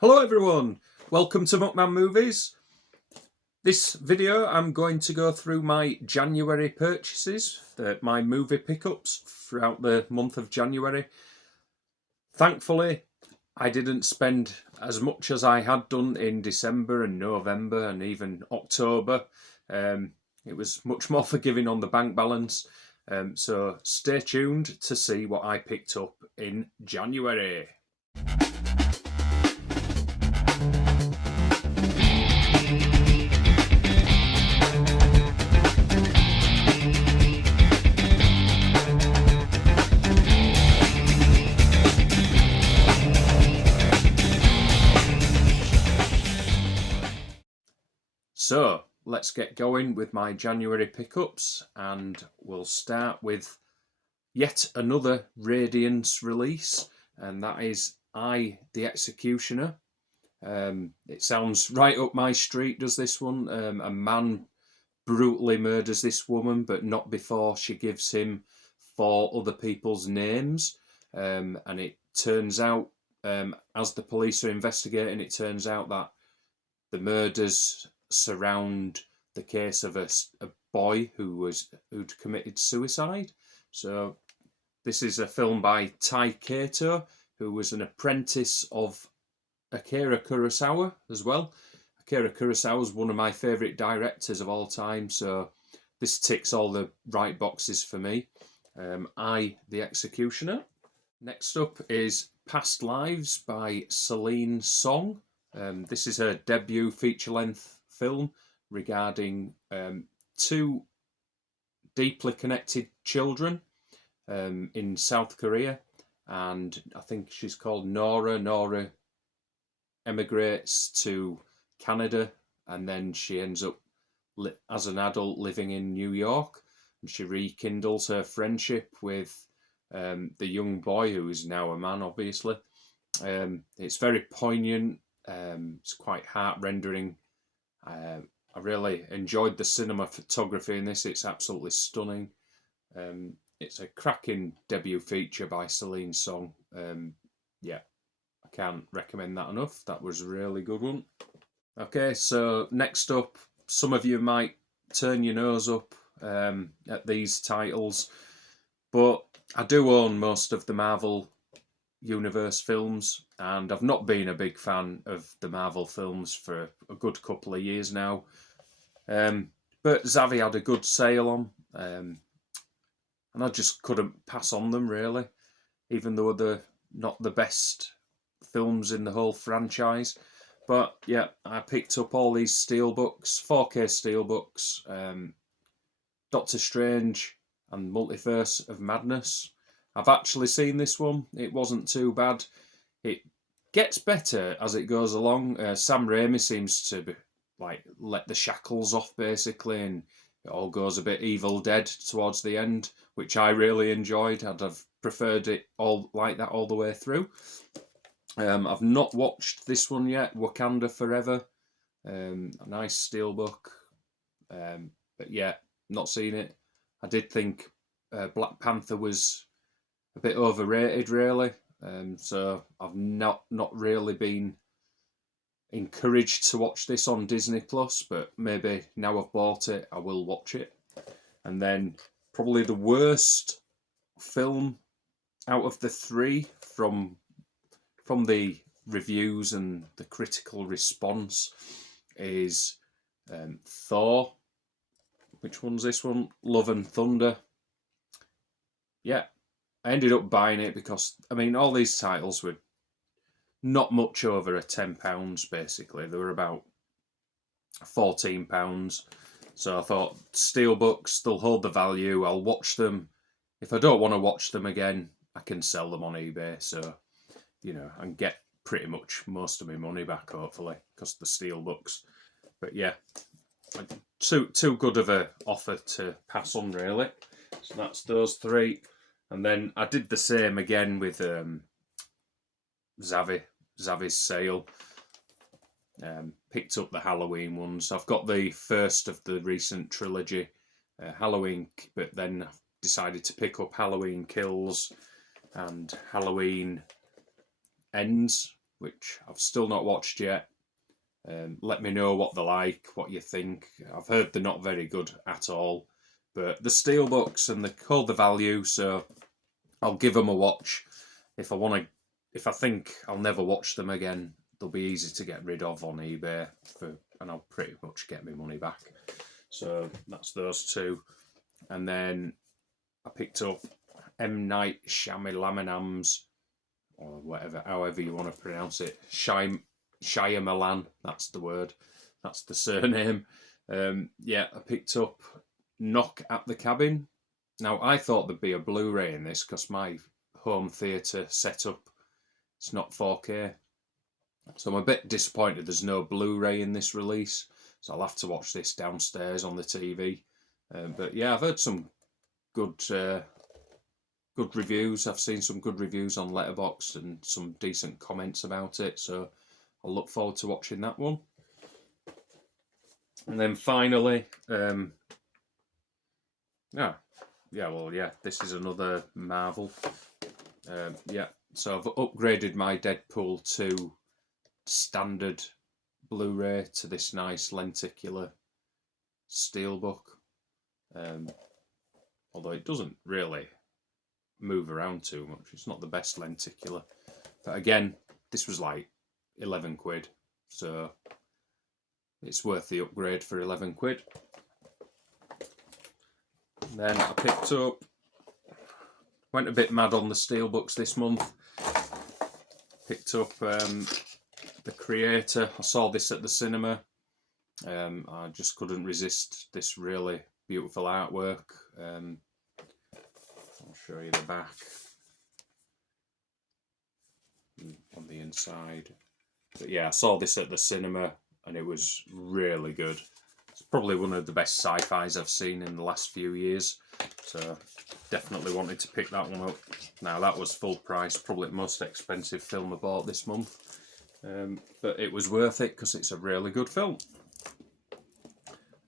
Hello everyone, welcome to Muckman Movies. This video I'm going to go through my January purchases, my movie pickups throughout the month of January. Thankfully, I didn't spend as much as I had done in December and November and even October. It was much more forgiving on the bank balance. So stay tuned to see what I picked up in January. So let's get going with my January pickups, and we'll start with yet another Radiance release, and that is I, the Executioner. It sounds right up my street, does this one. A man brutally murders this woman, but not before she gives him 4 other people's names. And it turns out, as the police are investigating, it turns out that the murders surround the case of a boy who'd committed suicide. So this is a film by Tai Kato, who was an apprentice of Akira Kurosawa as well. Akira Kurosawa is one of my favourite directors of all time, so this ticks all the right boxes for me. I, the Executioner. Next up is Past Lives by Celine Song. This is her debut feature-length film regarding 2 deeply connected children in South Korea, and I think she's called Nora. Nora emigrates to Canada, and then she ends up as an adult living in New York, and she rekindles her friendship with the young boy, who is now a man, obviously. It's very poignant. It's quite heart-rendering. I really enjoyed the cinematography in this. It's absolutely stunning. It's a cracking debut feature by Celine Song. Yeah, I can't recommend that enough. That was a really good one. Okay, so next up, some of you might turn your nose up at these titles, but I do own most of the Marvel Universe films, and I've not been a big fan of the Marvel films for a good couple of years now. But Zavi had a good sale on, and I just couldn't pass on them, really, even though they're not the best films in the whole franchise. But yeah, I picked up all these Steelbooks, 4K Steelbooks, Doctor Strange and Multiverse of Madness. I've actually seen this one. It wasn't too bad. It gets better as it goes along. Sam Raimi seems to be, let the shackles off, basically, and it all goes a bit Evil Dead towards the end, which I really enjoyed. I'd have preferred it all like that all the way through. I've not watched this one yet, Wakanda Forever. A nice steelbook. But yeah, not seen it. I did think Black Panther was a bit overrated, really. So I've not really been encouraged to watch this on Disney Plus, but maybe now I've bought it, I will watch it. And then probably the worst film out of the 3 from the reviews and the critical response is Thor. Which one's this one? Love and Thunder. Yeah, I ended up buying it because, I mean, all these titles were not much over a £10, basically. They were about £14. So I thought, Steelbooks, they'll hold the value. I'll watch them. If I don't want to watch them again, I can sell them on eBay. So, you know, and get pretty much most of my money back, hopefully, because the Steelbooks. But yeah, too good of a offer to pass on, really. So that's those 3. And then I did the same again with Zavi's sale. Picked up the Halloween ones. I've got the first of the recent trilogy, Halloween, but then I've decided to pick up Halloween Kills and Halloween Ends. which I've still not watched yet. Let me know what they're like, what you think. I've heard they're not very good at all, but the Steelbooks and they hold the value, so I'll give them a watch. If I think I'll never watch them again, they'll be easy to get rid of on eBay, and I'll pretty much get my money back. So that's those two. And then I picked up M. Night Shyamalan's, or whatever, however you want to pronounce it, Shyamalan, that's the word, that's the surname. Yeah, I picked up Knock at the Cabin. Now, I thought there'd be a Blu-ray in this because my home theatre setup, it's not 4K. So I'm a bit disappointed there's no Blu-ray in this release. So I'll have to watch this downstairs on the TV. But yeah, I've heard some good reviews. I've seen some good reviews on Letterboxd and some decent comments about it. So I'll look forward to watching that one. And then finally, this is another Marvel. So I've upgraded my Deadpool 2 standard Blu-ray to this nice lenticular steelbook. Although it doesn't really move around too much. It's not the best lenticular. But again, this was like 11 quid. So it's worth the upgrade for 11 quid. Then I picked up, went a bit mad on the Steelbooks this month. Picked up The Creator. I saw this at the cinema. I just couldn't resist this really beautiful artwork. I'll show you the back on the inside. But yeah, I saw this at the cinema and it was really good. It's probably one of the best sci-fis I've seen in the last few years. So definitely wanted to pick that one up. Now that was full price, probably the most expensive film I bought this month. But it was worth it because it's a really good film.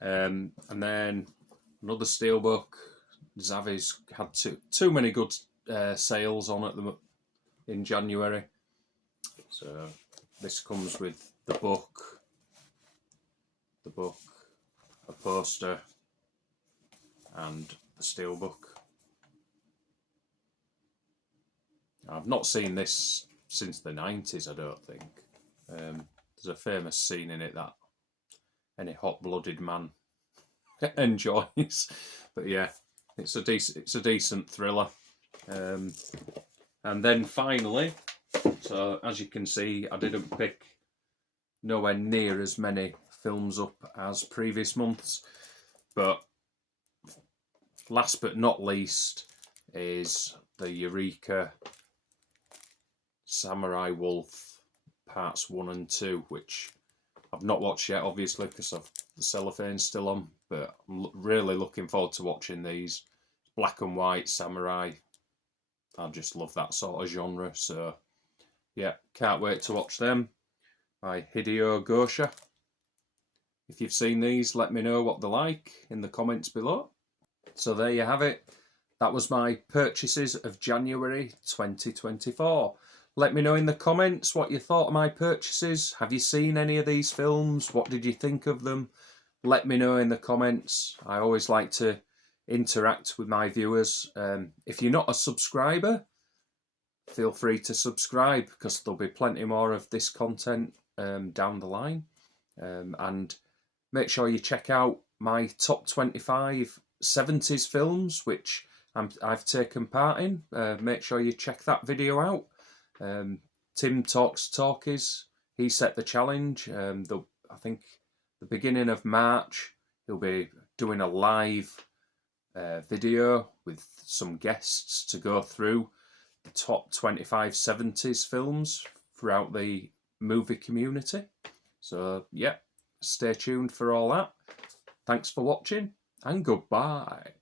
And then another Steelbook. Zavi's had too many good sales on at in January. So this comes with the book, a poster, and the Steelbook. I've not seen this since the 90s, I don't think. There's a famous scene in it that any hot-blooded man enjoys. But yeah, it's a decent thriller. And then finally, so as you can see, I didn't pick nowhere near as many films up as previous months, but last but not least is the Eureka Samurai Wolf parts 1 and 2, which I've not watched yet, obviously, because the cellophane's still on, but I'm really looking forward to watching these. Black and white samurai, I just love that sort of genre, so yeah, can't wait to watch them, by Hideo Gosha. If you've seen these, let me know what they're like in the comments below. So there you have it. That was my purchases of January 2024. Let me know in the comments what you thought of my purchases. Have you seen any of these films? What did you think of them? Let me know in the comments. I always like to interact with my viewers. If you're not a subscriber, feel free to subscribe because there'll be plenty more of this content down the line. And make sure you check out my top 25 70s films, which I've taken part in. Make sure you check that video out. Tim Talks Talkies, he set the challenge. I think the beginning of March, he'll be doing a live video with some guests to go through the top 25 70s films throughout the movie community. So yeah, stay tuned for all that. Thanks for watching and goodbye.